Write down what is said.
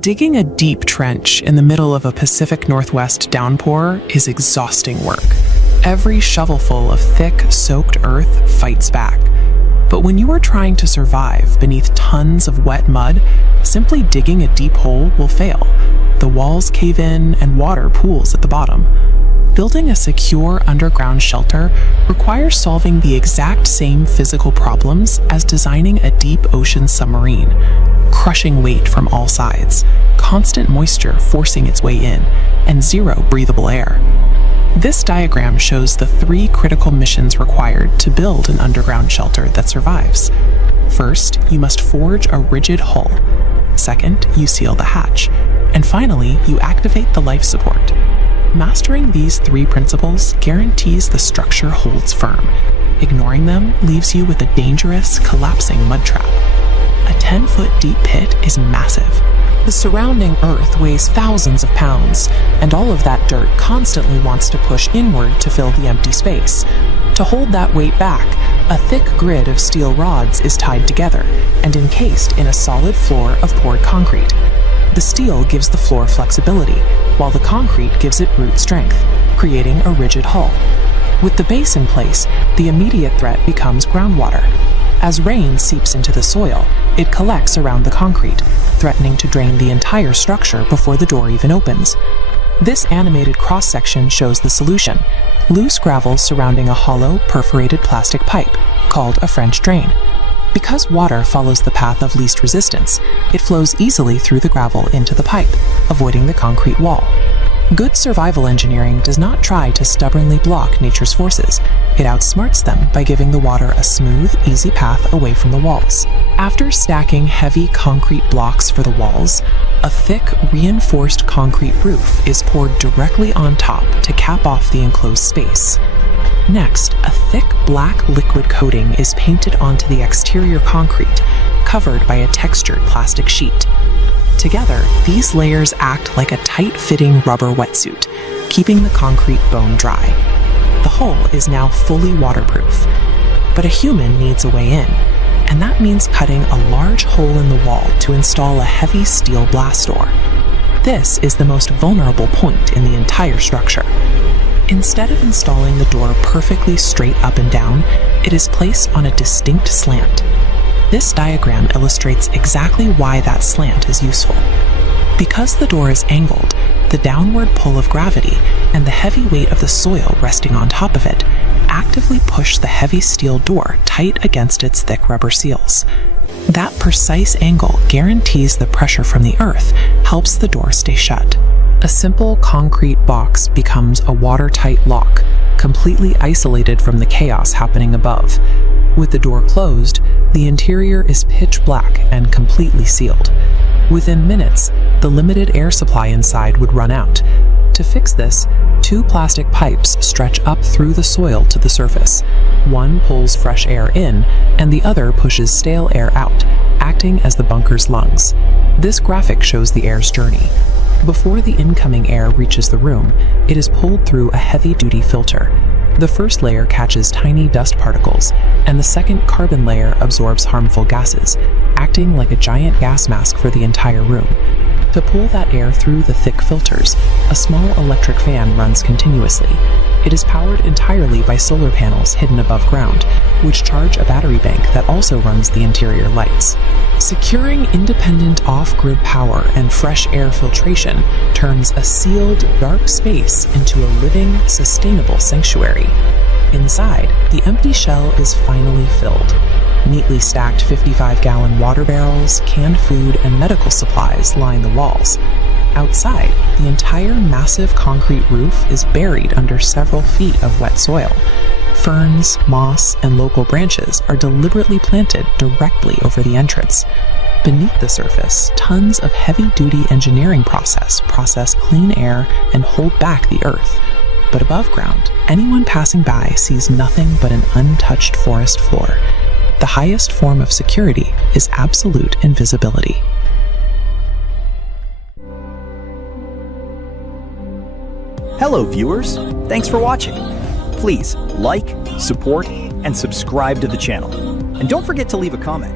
Digging a deep trench in the middle of a Pacific Northwest downpour is exhausting work. Every shovelful of thick, soaked earth fights back. But when you are trying to survive beneath tons of wet mud, simply digging a deep hole will fail. The walls cave in and water pools at the bottom. Building a secure underground shelter requires solving the exact same physical problems as designing a deep ocean submarine. Crushing weight from all sides, constant moisture forcing its way in, and zero breathable air. This diagram shows the 3 critical missions required to build an underground shelter that survives. First, you must forge a rigid hull. Second, you seal the hatch. And finally, you activate the life support. Mastering these 3 principles guarantees the structure holds firm. Ignoring them leaves you with a dangerous, collapsing mud trap. A 10-foot deep pit is massive. The surrounding earth weighs thousands of pounds, and all of that dirt constantly wants to push inward to fill the empty space. To hold that weight back, a thick grid of steel rods is tied together and encased in a solid floor of poured concrete. The steel gives the floor flexibility, while the concrete gives it root strength, creating a rigid hull. With the base in place, the immediate threat becomes groundwater. As rain seeps into the soil, it collects around the concrete, threatening to drain the entire structure before the door even opens. This animated cross-section shows the solution: loose gravel surrounding a hollow, perforated plastic pipe, called a French drain. Because water follows the path of least resistance, it flows easily through the gravel into the pipe, avoiding the concrete wall. Good survival engineering does not try to stubbornly block nature's forces. It outsmarts them by giving the water a smooth, easy path away from the walls. After stacking heavy concrete blocks for the walls, a thick, reinforced concrete roof is poured directly on top to cap off the enclosed space. Next, a thick black liquid coating is painted onto the exterior concrete, covered by a textured plastic sheet. Together, these layers act like a tight-fitting rubber wetsuit, keeping the concrete bone dry. The hull is now fully waterproof, but a human needs a way in, and that means cutting a large hole in the wall to install a heavy steel blast door. This is the most vulnerable point in the entire structure. Instead of installing the door perfectly straight up and down, it is placed on a distinct slant. This diagram illustrates exactly why that slant is useful. Because the door is angled, the downward pull of gravity and the heavy weight of the soil resting on top of it actively push the heavy steel door tight against its thick rubber seals. That precise angle guarantees the pressure from the earth helps the door stay shut. A simple concrete box becomes a watertight lock, completely isolated from the chaos happening above. With the door closed, the interior is pitch black and completely sealed. Within minutes, the limited air supply inside would run out. To fix this, 2 plastic pipes stretch up through the soil to the surface. One pulls fresh air in, and the other pushes stale air out, acting as the bunker's lungs. This graphic shows the air's journey. Before the incoming air reaches the room, it is pulled through a heavy-duty filter. The first layer catches tiny dust particles, and the second carbon layer absorbs harmful gases, acting like a giant gas mask for the entire room. To pull that air through the thick filters, a small electric fan runs continuously. It is powered entirely by solar panels hidden above ground, which charge a battery bank that also runs the interior lights. Securing independent off-grid power and fresh air filtration turns a sealed, dark space into a living, sustainable sanctuary. Inside, the empty shell is finally filled. Neatly stacked 55-gallon water barrels, canned food, and medical supplies line the walls. Outside, the entire massive concrete roof is buried under several feet of wet soil. Ferns, moss, and local branches are deliberately planted directly over the entrance. Beneath the surface, tons of heavy-duty engineering process clean air and hold back the earth. But above ground, anyone passing by sees nothing but an untouched forest floor. The highest form of security is absolute invisibility. Hello viewers, thanks for watching. Please like, support, and subscribe to the channel. And don't forget to leave a comment.